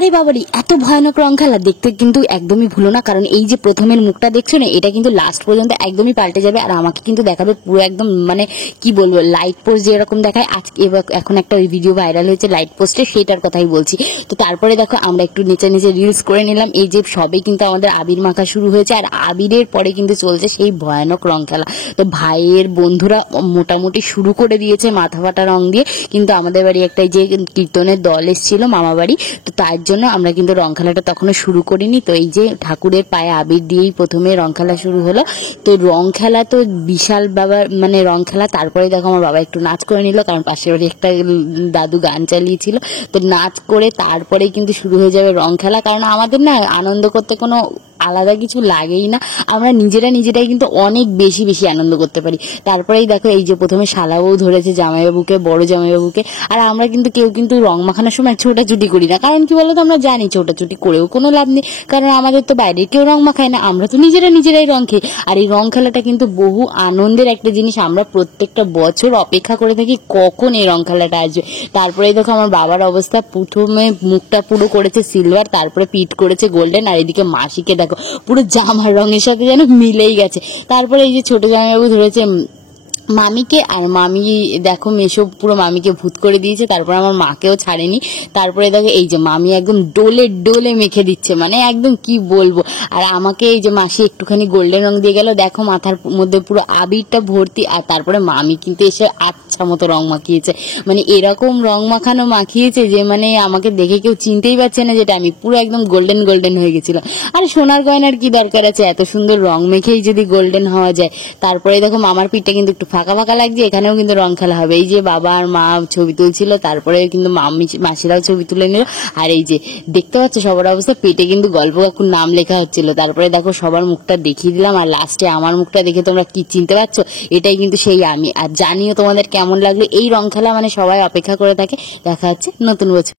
আরে বাবারি, এত ভয়ানক রং খেলা দেখতে কিন্তু একদমই ভুলো না, কারণ এই যে প্রথমের মুখটা দেখছো না, এটা কিন্তু লাস্ট পর্যন্ত একদমই পাল্টে যাবে। আর আমাকে কিন্তু দেখাবে পুরো একদম মানে কি বলবো, লাইট পোস্ট যেরকম দেখায় আজকে, এখন একটা ওই ভিডিও ভাইরাল হয়েছে লাইট পোস্টে, সেটার কথাই বলছি। তো তারপরে দেখো আমরা একটু নিচে নিচে রিলস করে নিলাম। এই যে সবে কিন্তু আমাদের আবির মাখা শুরু হয়েছে, আর আবিরের পরে কিন্তু চলছে সেই ভয়ানক রং খেলা। তো ভাইয়ের বন্ধুরা মোটামুটি শুরু করে দিয়েছে মাথা ফাটা রং দিয়ে, কিন্তু আমাদের বাড়ি একটা যে কীর্তনের দল এসেছিল মামা বাড়ি, তো তার জন্য আমরা কিন্তু রং খেলাটা তখনও শুরু করিনি। তো এই যে ঠাকুরের পায়ে আবির দিয়েই প্রথমে রং খেলা শুরু হলো। তো রং খেলা তো বিশাল বাবার মানে রং খেলা। তারপরে দেখো আমার বাবা একটু নাচ করে নিল, কারণ পাশের বাড়ি একটা দাদু গান চালিয়েছিল। তো নাচ করে তারপরেই কিন্তু শুরু হয়ে যাবে রং খেলা, কারণ আমাদের না আনন্দ করতে কোনো আলাদা কিছু লাগেই না, আমরা নিজেরাই কিন্তু অনেক বেশি বেশি আনন্দ করতে পারি। তারপরেই দেখো এই যে প্রথমে শালাবউ ধরেছে জামাইবাবুকে, বড় জামাইবাবুকে। আর আমরা কিন্তু কেউ কিন্তু রং মাখানোর সময় ছোটাছুটি করি না, কারণ কি বলতো আমরা জানি ছোটাছুটি করেও কোনো লাভ নেই, কারণ আমাদের তো বাইরে কেউ রং মাখায় না, আমরা তো নিজেরাই রং খেয়ে। আর এই রং খেলাটা কিন্তু বহু আনন্দের একটা জিনিস, আমরা প্রত্যেকটা বছর অপেক্ষা করে থাকি কখন এই রং খেলাটা আসবে। তারপরে দেখো আমার বাবার অবস্থা, প্রথমে মুখটা পুরো করেছে সিলভার, তারপরে পিঠ করেছে গোল্ডেন, আর এদিকে মাসিকে দেখো পুরো জামার রঙের সাথে যেন মিলেই গেছে। তারপরে এই যে ছোট জামাইবাবু ধরেছে মামিকে, আর মামি দেখো মেশো পুরো মামিকে ভূত করে দিয়েছে। তারপর আমার মাকেও ছাড়েনি। তারপরে দেখো এই যে মামি একদম ডোলে ডোলে মেখে দিচ্ছে, মানে একদম কি বলবো। আর আমাকে এই যে মাসি একটুখানি গোল্ডেন রং দিয়ে গেল, দেখো মাথার মধ্যে পুরো আবিরটা ভর্তি। আর তারপরে মামি কিন্তু এসে আচ্ছা মতো রং মাখিয়েছে, মানে এরকম রং মাখানো মাখিয়েছে যে মানে আমাকে দেখে কেউ চিনতেই পারছে না যেটা আমি, পুরো একদম গোল্ডেন গোল্ডেন হয়ে গেছিলাম। আর সোনার গয়নার কি দরকার আছে, এত সুন্দর রং মেখেই যদি গোল্ডেন হওয়া যায়। তারপরে দেখো মামার পিঠটা কিন্তু একটু ফাঁকা ফাঁকা লাগছে, এখানেও কিন্তু রং খেলা হবে। এই যে বাবা আর মা ছবি তুলছিল, তারপরে কিন্তু মাসিরাও ছবি তুলে নিল। আর এই যে দেখতে পাচ্ছ সবার অবস্থা, পেটে কিন্তু গল্প কাকুর নাম লেখা হচ্ছিল। তারপরে দেখো সবার মুখটা দেখিয়ে দিলাম, আর লাস্টে আমার মুখটা দেখে তোমরা কি চিনতে পারছো, এটাই কিন্তু সেই আমি। আর জানিও তোমাদের কেমন লাগলো এই রং খেলা, মানে সবাই অপেক্ষা করে থাকে। দেখা হচ্ছে নতুন বছর।